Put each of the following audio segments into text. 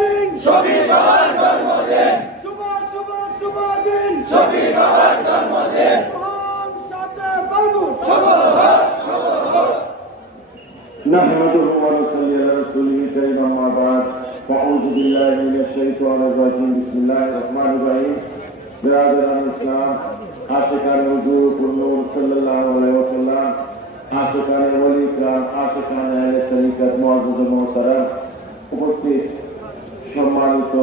দিন শফি বাবার জন্মদিন শুভ শুভ শুভ দিন শফি বাবার জন্মদিন মহান সাতে ফাল্গুন শুভ হোক শুভ হোক نحمده ونصلي على رسوله الكريم أما بعد فأعوذ بالله من الشيطان الرجيم بسم الله الرحمن الرحيم برادران الإسلام عاشقان حضور النور صلى الله عليه وسلم عاشقان ওলি کرام عاشقان اهل তরিকত মুআজ্জাজ ও মুহতারাম উপস্থিত সম্মানিত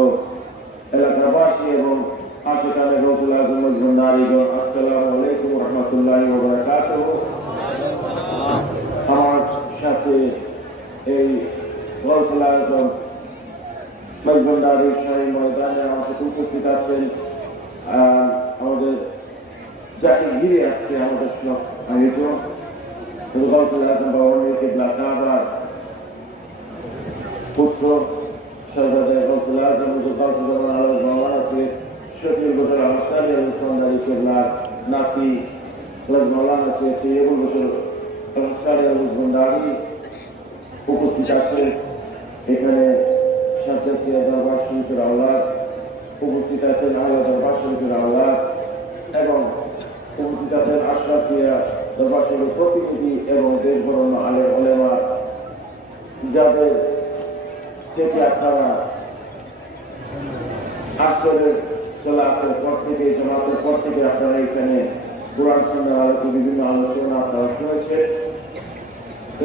এলাকাবাসী এবং عاشقان রাসূল আযম মজবুরনারীগণ আসসালামু আলাইকুম ওয়া রাহমাতুল্লাহি ওয়া বারাকাতুহু আমার সাথে এই গৌসুল আজম মজবুরনারীর শাহী ময়দানে আমার সাথে উপস্থিত আছেন আমাদের যাকে ঘিরে আজকে আমাদের আয়োজন গৌসুল আজম বাবার কিবলা কাবার পুত্র শাহজাদা গৌসুল আজম গৌসুল আলম মাওলানা সৈয়দ শফিউল বশর আনসারী উসমানদারি কিবলার নাতি মাওলানা সৈয়দ তৈয়বুল বশর আনসারী উসমানদারি উপস্থিত আছেন। এখানে শাহজাদা দরবার শরীফের আওলাদ উপস্থিত আছেন, আওলাদ দরবার শরীফের আওলাদ এবং উপস্থিত আছেন আশরাফিয়া দরবার শরীফের প্রতিনিধি এবং দেশ বরণ্য আলেম ওলেমা, যাদের থেকে আপনারা আসরের সালাতের পর থেকে জামাতের পর থেকে আপনারা এখানে কোরআন সুন্নাহর আলোকে বিভিন্ন আলোচনা আপনারা শুনেছেন।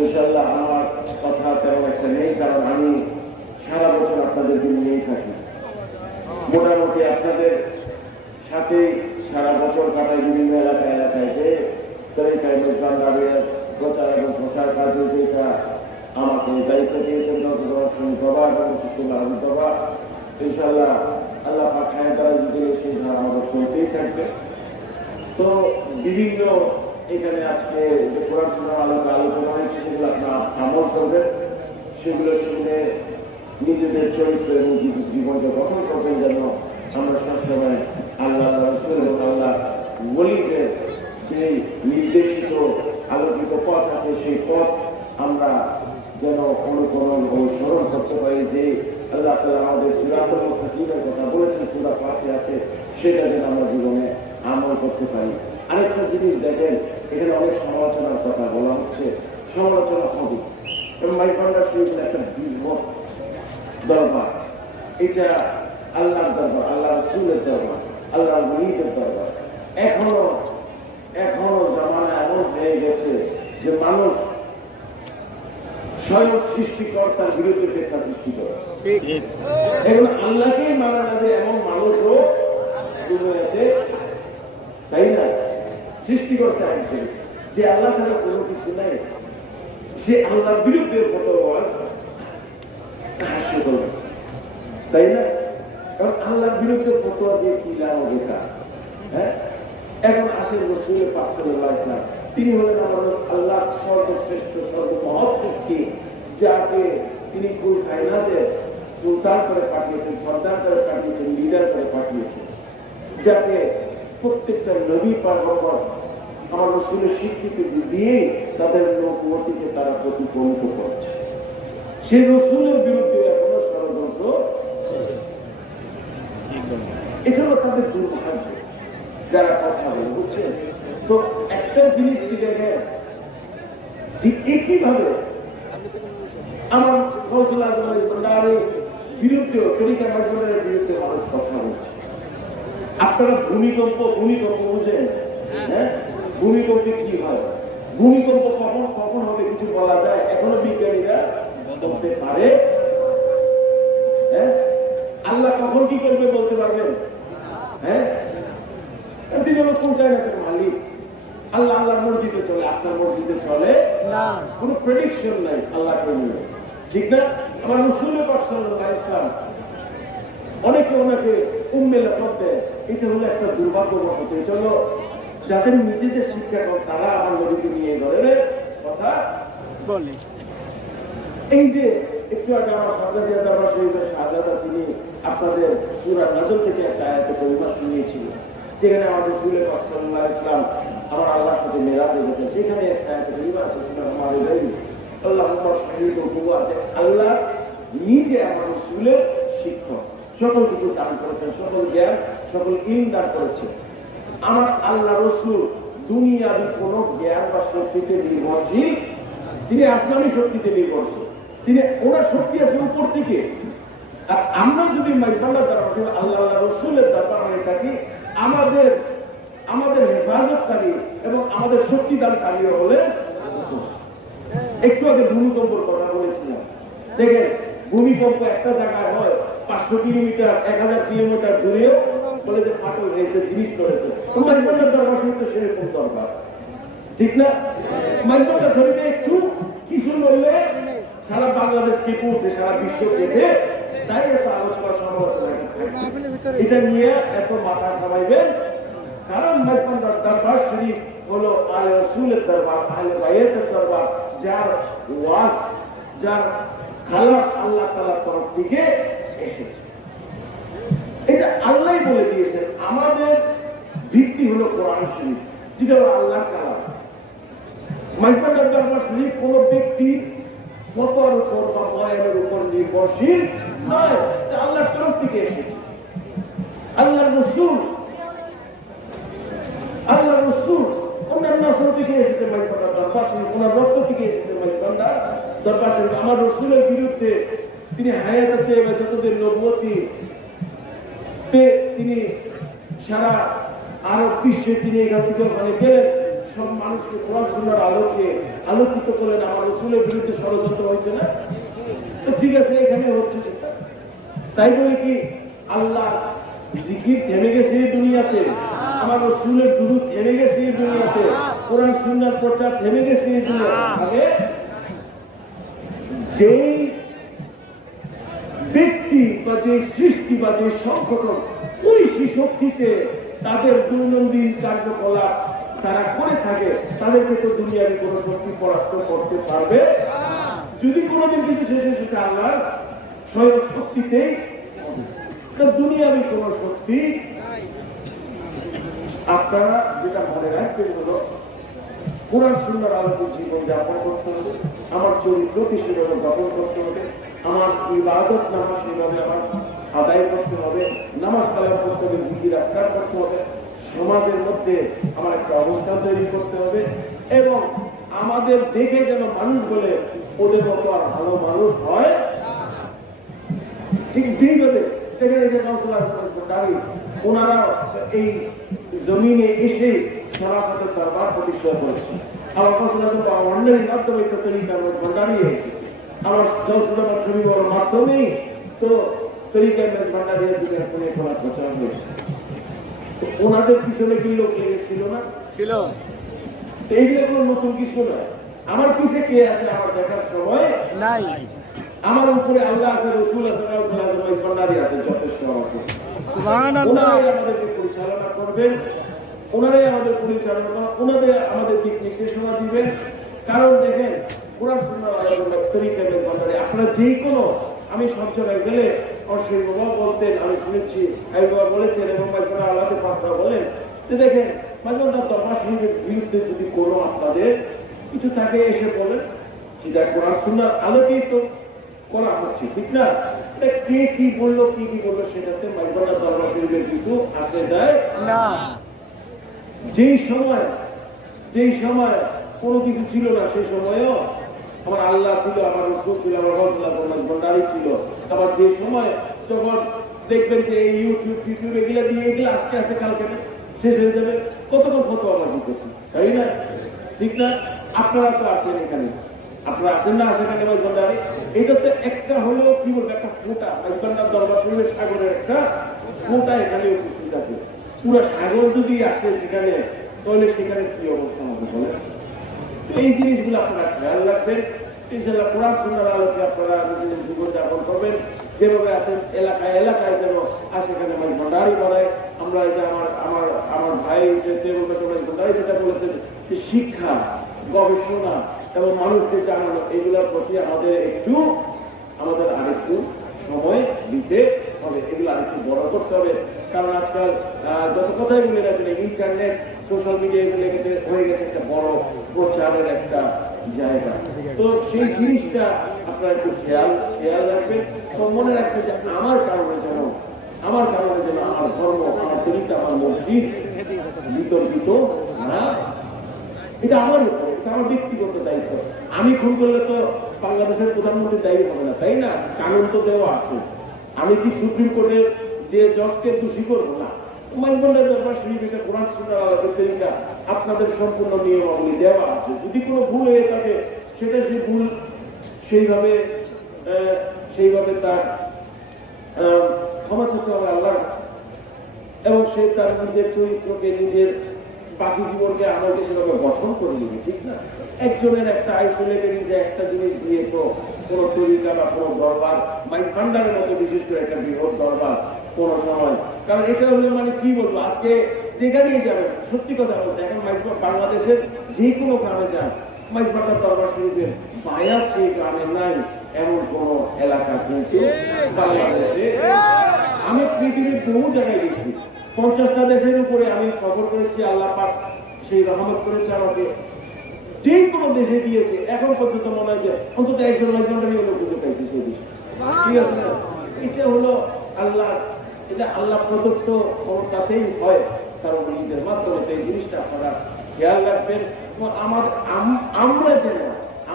ইনশাআল্লাহ আমার কথা তেমন একটা নেই, কারণ আমি সারা বছর আপনাদেরকে নিয়েই থাকি। মোটামুটি আপনাদের সাথে সারা বছর কাটাই বিভিন্ন এলাকায় যে তরিকায় মেজবান দাঁড়িয়ে প্রচার এবং প্রসার কাজে যেটা আমাকে দায়িত্ব দিয়েছেন বাবা এবং মুশিদুল্লাহ আহমদ বাবা, ইনশাআল্লাহ আল্লাহ পাক হায়াত দারাজ দিলে সেই ধারা আমাদের চলতেই থাকবে। তো বিভিন্ন এখানে আজকে যে কোরআন সুন্নাহর আলোকে আলোচনা হয়েছে সেগুলো আপনারা আমল করবেন, সেগুলো শুনে নিজেদের চরিত্র এবং জীবনকে গঠন করবেন, যেন আমরা সবসময় আল্লাহ রাসূল এবং আল্লাহ ওলিদের যে নির্দেশিত আলোকিত পথ আছে সেই পথ আমরা যেন অনুকরণ ও স্মরণ করতে পারি। যে আল্লাহ তাআলা আমাদের সিরাতুল মুস্তাকিমের কথা বলেছেন সূরা ফাতিহাতে, সেটা যেন আমরা জীবনে আমল করতে পারি। আরেকটা জিনিস দেখেন, এখানে অনেক সমালোচনার কথা বলা হচ্ছে, সমালোচনা হবে এবং মাইপান্ডা শরীফের একটা বৃহৎ দরবার, এটা আল্লাহর দরবার, আল্লাহ রাসূলের দরবার, আল্লাহ ওলিদের দরবার। এখনো জামানা এমন হয়ে গেছে যে মানুষ স্বয়ং সৃষ্টিকর্তার বিরুদ্ধে ফেতনা সৃষ্টি করে, এখন আল্লাহকে মানা যাবে এমন মানুষও দুনিয়াতে, তাই না? সৃষ্টিকর্তা একজন, যে আল্লাহ ছাড়া কোনো কিছু নাই, সে আল্লাহর বিরুদ্ধে হাস্যকর, তাই না? কারণ আল্লাহর বিরুদ্ধে ফতোয়া দিয়ে কি লাভ হবে তার? হ্যাঁ, এখন আসেন রাসূল পাক সাল্লাল্লাহু আলাইহি ওয়াসাল্লাম, তিনি হলেন আমাদের আল্লাহর সর্বশ্রেষ্ঠ সর্বমহৎ সৃষ্টি, যাকে তিনি কুল কায়নাতের সুলতান করে পাঠিয়েছেন, সর্দার করে পাঠিয়েছেন, লিডার করে পাঠিয়েছেন, যাকে প্রত্যেকটা নবী পয়গম্বর আমার রাসূলের স্বীকৃতি দিয়ে তাদের নবুয়তিকে তারা প্রতিফলিত করছে। সেই রাসূলের বিরুদ্ধে এখনো ষড়যন্ত্র, এটা হলো তাদের দুর্ভাগ্য যারা কথা বলে, বুঝছেন? তো একটা জিনিস কি দেখেন, ঠিক একইভাবে আমার গৌসুল আজম মজবুরনারীর বিরুদ্ধে, তরিকা মজবুরের বিরুদ্ধে মানুষ কথা বলছে। আপনারা ভূমিকম্প বুঝেন? হ্যাঁ, ভূমিকম্পে কি হয়, ভূমিকম্প কখন হবে কিছু বলা যায়? এখনো বিজ্ঞানীরা বলতে পারে? হ্যাঁ, আল্লাহ কখন কি করবে বলতে পারবেন? হ্যাঁ, তিনি হলো কোন কায়নাতের মালিক, আল্লাহ আল্লাহর মর্জিতে চলে, আপনার মর্জিতে চলে না, কোনো প্রেডিকশন নাই আল্লাহ নিয়ে, ঠিক না? আমার রাসূল পাক সাল্লাল্লাহু আলাইহি ওয়াসাল্লাম অনেকে ওনাকে উম্মে লাকব দেয়, এটা হলো একটা দুর্ভাগ্যবশত। এটা হলো যাদের নিজেদের শিক্ষা কম, তারা আমার নবীকে নিয়ে ধরে কথা বলে। এই যে একটু আগে আমার শাহজাদা শরীফের শাহজাদা, তিনি আপনাদের সূরা নাজল থেকে একটা আয়াতে কারিমা শুনিয়েছিলেন, যেখানে আমাদের রাসূল পাক সাল্লাল্লাহু আলাইহি ওয়াসাল্লাম আমার আল্লাহর সাথে মেরাজে গেছেন। সেখানে একটা আয়াতে কারিমা আছে, সূরা মারিয়াম, আল্লাহ আছে আল্লাহ নিজে আমার রাসূলের শিক্ষক, সকল কিছু দান করেছেন, সকল জ্ঞান, সকল ইলম দান করেছেন। আমার আল্লাহ রাসূল দুনিয়াবি কোনো জ্ঞান বা শক্তিতে নির্ভরশীল, তিনি আসমানি শক্তিতে নির্ভরশীল, তিনি ওনার শক্তি আছে উপর থেকে। আর আমরা যদি মাইজবান্ডার দ্বারা আল্লাহ রাসূলের দরবারে থাকি, আমাদের হেফাজতকারী এবং আমাদের শক্তিদানকারীও হলে। একটু আগে ভূমিকম্পের কথা বলেছিলাম, দেখেন ভূমিকম্প একটা জায়গায় হয় 500 কিলোমিটার 1000 কিলোমিটার দূরেও বলে যে ফাটল হয়েছে, জিনিস করেছে। মাইজবান্ডার দরবার শরীফে সেরকম দরকার, ঠিক না? মাইজবান্ডার শরীফে একটু কিছু বললে সারা বাংলাদেশ কেঁপে উঠে, সারা বিশ্ব কেঁপে, তাই এত আলোচনা সমালোচনা। এটা নিয়ে এত মাথা ঘামাইবেন, কারণ মাইজবান্ডার দরবার শরীফ হলো আলে রাসূলের দরবার, আলে বাইতের দরবার, যার ওয়াজ, যার খালাক আল্লাহ তাআলার তরফ থেকে এসেছে। এটা আল্লাহই বলে দিয়েছেন। আমাদের ভিত্তি হলো কোরআন শরীফ, যেটা আল্লাহর কালাম। মাইজবান্ডার দরবার শরীফ কোন ব্যক্তির ফতোয়ার উপর বা বয়ানের উপর নির্ভরশীল নয়, আল্লাহর তরফ থেকে এসেছে। আল্লাহর রাসূল ওনার নাসর থেকে এসেছে মাইজবান্ডার দরবার শরীফ, ওনার রক্ত থেকে এসেছে মাইজবান্ডার দরবার শরীফ। আমার রাসূলের বিরুদ্ধে তিনি হায়াতে যতদিন নবুয়তি তিনি সারা আরব বিশ্বে তিনি এখান থেকে ওখানে গেলেন, সব মানুষকে কোরআন সুন্নাহর আলোকে আলোকিত করলেন। আমার রাসূলের বিরুদ্ধে ষড়যন্ত্র হয়েছে না? তো ঠিক আছে, এখানে হচ্ছে সেটা। তাই বলে কি আল্লাহ জিকির থেমে গেছে এই দুনিয়াতে? আমার রাসূলের দুরূদ থেমে গেছে এই দুনিয়াতে? কোরআন সুন্নাহর প্রচার থেমে গেছে এই দুনিয়াতে? যেই ব্যক্তি বা যে সৃষ্টি বা যে সংগঠন ওই শক্তিতে তাদের দৈনন্দিন কার্যকলাপ তারা করে থাকে, তাদেরকে তো দুনিয়ার কোনো শক্তি পরাস্ত করতে পারবে? যদি কোনোদিন কিছু শেষে সেটা আল্লাহর স্বয়ং শক্তিতেই, দুনিয়াবি কোনো শক্তি। আপনারা যেটা মনে রাখবেন হলো কোরআন সুন্নাহর আলোকে জীবন যাপন করতে হবে, আমার চরিত্রকে সেভাবে গঠন করতে হবে, আমার ইবাদত নামাজ সেভাবে আমার আদায় করতে হবে, নামাজ কালাম করতে হবে, জিকির আজকার করতে হবে, সমাজের মধ্যে আমার একটা অবস্থান তৈরি করতে হবে, এবং আমাদের দেখে যেন মানুষ বলে ওদের মতো আর ভালো মানুষ হয়। ঠিক যেইভাবে দেখেন এই যে কাউন্সিলর ওনারা এই জমিনে এসে শরাফতের দরবার প্রতিষ্ঠা করেছে। আমার কাউন্সিলর অন্যের মাধ্যমে দাঁড়িয়ে এসেছে, আমার কাউন্সিলর শরীরের মাধ্যমেই তো তরিকার মেজ ভান্ডারিয়ার দিকে কোনে খোলা প্রচার হয়েছে। তো ওনাদের পিছনে কি লোক লেগেছিল না? ছিল। এইগুলো কোনো নতুন কিছু নয়। আমার পিছে কে আছে আমার দেখার সময় নাই। আমার উপরে আল্লাহ আছে, রাসূল আছে, ভান্ডারি আছে, যথেষ্ট। ওনারাই আমাদেরকে পরিচালনা করবেন, ওনারাই আমাদের পরিচালনা, ওনাদের আমাদের দিক নির্দেশনা দিবেন। কারণ দেখেন কোরআন সুন্নাহর আলোকে তরিকার মেজ ভান্ডারি আপনারা যে কোনো, আমি সব জায়গায় গেলে অশ্বী বাবা বলতেন, আমি শুনেছি আই বাবা বলেছেন, এবং মাইজবান্ডার আল্লাহতে পাত্রা বলেন যে দেখেন মাইজবান্ডার দরবার শরীফের বিরুদ্ধে যদি কোনো আপনাদের কিছু থাকে এসে বলেন, সেটা কোরআন সুন্নাহর আলোকেই তো করা হচ্ছে, ঠিক না? কে কি বললো সেটাতে মাইজবান্ডার দরবার শরীফের কিছু আসে যায় না। যেই সময় কোনো কিছু ছিল না, সেই সময়ও আমার আল্লাহ ছিল, আমার রাসূল ছিল, আমার ভান্ডারি ছিল। আবার যে সময় যখন দেখবেন যে এই ইউটিউব এগুলো দিয়ে এগুলো আজকে আসে কালকে শেষ হয়ে যাবে, কতক্ষণ ফতোয়াবাজি করছি, তাই না? ঠিক না? আপনারা তো আসেন এখানে, আপনারা আসেন না সেখানে ভান্ডারি? এটা তো একটা হলো কি বলবো, একটা ফোঁটা মাইজবান্ডার দরবার শরীফের সাগরের একটা ফোঁটা এখানে উপস্থিত আছে। পুরো সাগর যদি আসে সেখানে, তাহলে সেখানে কি অবস্থা হবে বলে? এই জিনিসগুলো আপনারা খেয়াল রাখবেন। ইনশাআল্লাহ কোরআন সুন্নাহর আলোকে আপনারা নিজেদের জীবন যাপন করবেন, যেভাবে আছেন এলাকায় এলাকায় যেন সেখানে মাইজ ভান্ডারি বাড়ায়। আমরা এটা আমার ভাই হিসেবে ভান্ডারি যেটা বলেছেন যে শিক্ষা, গবেষণা এবং মানুষকে জানানো, এগুলোর প্রতি আমাদের আরেকটু সময় দিতে হবে, এগুলো আরেকটু বড় করতে হবে। কারণ আজকাল যত কথাই বলে রাখেন, ইন্টারনেট সোশ্যাল মিডিয়া হয়ে গেছে একটা বড় প্রচারের একটা জায়গা। তো সেই জিনিসটা আপনারা একটু খেয়াল রাখবেন এবং মনে রাখবেন যে আমার কারণে যেন আমার ধর্ম, আমার তরিকা, আমার মসজিদ বিতর্কিত না। এটা আমার উপর, এটা আমার ব্যক্তিগত দায়িত্ব। আমি খুন করলে তো বাংলাদেশের প্রধানমন্ত্রীর দায়িত্ব হবে না, তাই না? কানুন তো দেওয়া আছে। আমি কি সুপ্রিম কোর্টে যে জজকে দোষী করবো না? মাইজবান্ডার দরবার শরীফ এটা কোরআন সুন্নাহ আলাদা তরিকা আপনাদের সম্পূর্ণ নিয়মাবলী দেওয়া আছে। যদি কোনো ভুল হয়ে থাকে সেটা সেই ভুল সেইভাবে তার ক্ষমা চাইতে হবে আল্লাহর কাছে, এবং সে তার নিজের চরিত্রকে, নিজের বাকি জীবনকে আমাকে সেভাবে গঠন করে নিবে, ঠিক না? একজনের একটা আইসোলেটেড যে একটা জিনিস দিয়ে তো কোনো তরিকা বা কোনো দরবার মাইজবান্ডারের মতো বিশেষ করে একটা বৃহৎ দরবার কোনো সময়, কারণ এটা হলে মানে কি বলবো, আজকে যেখানেই যাবেন সত্যি কথা বলতে এখন বাংলাদেশের যে কোনো গ্রামে যান মাইজবান্ডার দরবার শরীফের বায়াত সেই গ্রামে নাই এমন কোন এলাকা কিন্তু বাংলাদেশে। আমি পৃথিবীর বহু জায়গায় গেছি, 50টা দেশের উপরে আমি সফর করেছি। আল্লাহ পাক সেই রহমত করেছে আমাকে, যে কোনো দেশে দিয়েছে। এখন পর্যন্ত মনে হয় যে অন্তত একজন মাইজবান্ডারই হলো খুঁজে পাইছি সেই দেশে, ঠিক আছে না? এটা হলো আল্লাহ, এটা আল্লাহ প্রদত্ত ক্ষমতাতেই হয় কারণ নিজেদের মাধ্যমে। এই জিনিসটা আপনারা খেয়াল রাখবেন। আমরা যেন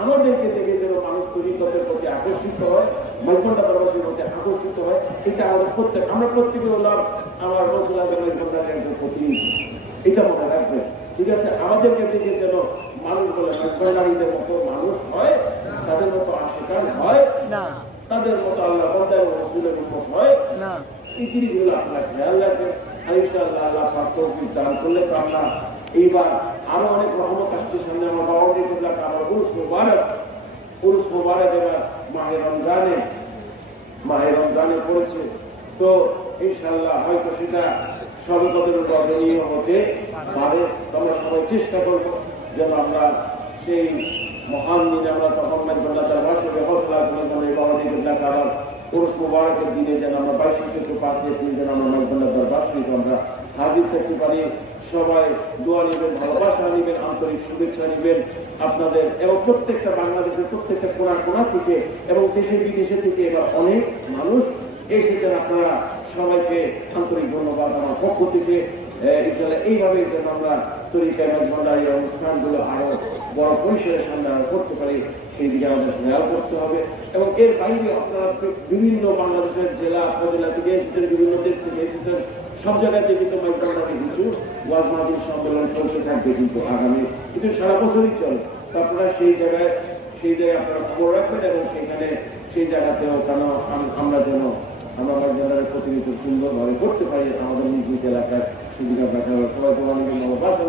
আমাদেরকে দেখে যেন মানুষ তরিকতের প্রতি আকর্ষিত হয়, মাইজবান্ডার দরবারের প্রতি আকর্ষিত হয়। এটা আমরা প্রত্যেকে হলাম আমার রাসূল মাইজবান্ডারের একজন প্রতিনিধি, এটা মনে রাখবেন, ঠিক আছে? আমাদেরকে দেখে যেন মানুষ বলে মাইজবান্ডারীদের মতো মানুষ হয়, তাদের মতো আশিকান হয় না, তাদের মতো আল্লাহ বান্দা এবং রাসূলের উম্মত হয় না। এই জিনিসগুলো আপনারা খেয়াল রাখবেন। আর ইনশাআল্লাহ আল্লাহ পাক তৌফিক দান করলে তো আমরা এইবার আরো অনেক রহমত আসছে সামনে। আমার বাবা আমার উরুস মুবারক এবার মাহে রমজানে পড়েছে, তো ইনশাআল্লাহ হয়তো সেটা সর্বপদের রজনীয় হতে পারে। আমরা সবাই চেষ্টা করব যেন আমরা সেই মহান দিনে আমরা তখন মাইজবান্ডার দরবার শরীফে হজরত আবার উরুস মুবারকের দিনে যেন আমরা 22 থেকে 5 এপ্রিল যেন আমরা মাইজবান্ডার দরবার শরীফে আমরা হাজির থাকতে পারি। সবাই দোয়া নেবেন, ভালোবাসা নেবেন, আন্তরিক শুভেচ্ছা নেবেন আপনাদের, এবং প্রত্যেকটা বাংলাদেশের প্রত্যেকটা কোণা থেকে এবং দেশে বিদেশে থেকে এবার অনেক মানুষ এসেছেন। আপনারা সবাইকে আন্তরিক ধন্যবাদ আমার পক্ষ থেকে। ইনশাআল্লাহ এইভাবে যেন আমরা তরিকা মাইজবান্ডারী অনুষ্ঠানগুলো আরো বড় পরিসরের সামনে আমরা করতে পারি, সেই দিকে আমাদের খেয়াল করতে হবে। এবং এর বাইরে আপনারা বিভিন্ন বাংলাদেশের জেলা উপজেলা থেকে এসেছেন, বিভিন্ন দেশ থেকে এসেছেন, সব জায়গাতে কিন্তু মাইজবান্ডারে কিছু ওয়াজ মাহফিল সম্মেলন চলতে থাকবে, কিন্তু আগামী কিন্তু সারা বছরই চলে। তো আপনারা সেই জায়গায় আপনারা খবর রাখবেন এবং সেই জায়গাতেও কেন আমরা যেন আমরা মাইজবান্ডারের প্রতিনিধিত্ব সুন্দরভাবে করতে পারি আমাদের নিজ নিজ এলাকার সুবিধা দেখা। সবাই তোমার ভালোবাসা